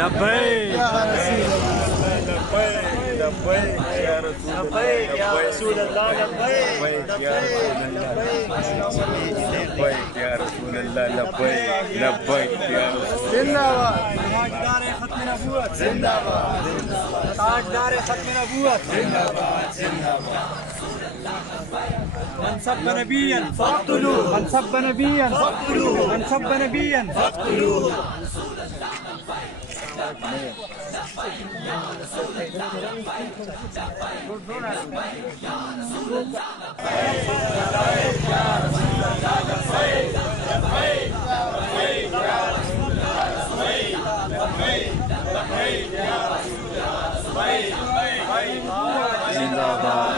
लब्बैक लब्बैक या रसूल अल्लाह, लब्बैक या रसूल अल्लाह, लब्बैक लब्बैक या रसूल। जिंदाबाद ताजदार खत्म नबूवत जिंदाबाद ताजदार खत्म नबूवत जिंदाबाद जिंदाबाद। मन सब नबियन फक़्तुलू, मन सब नबियन फक़्तुलू, मन सब नबियन फक़्तुलू। जिंदाबाद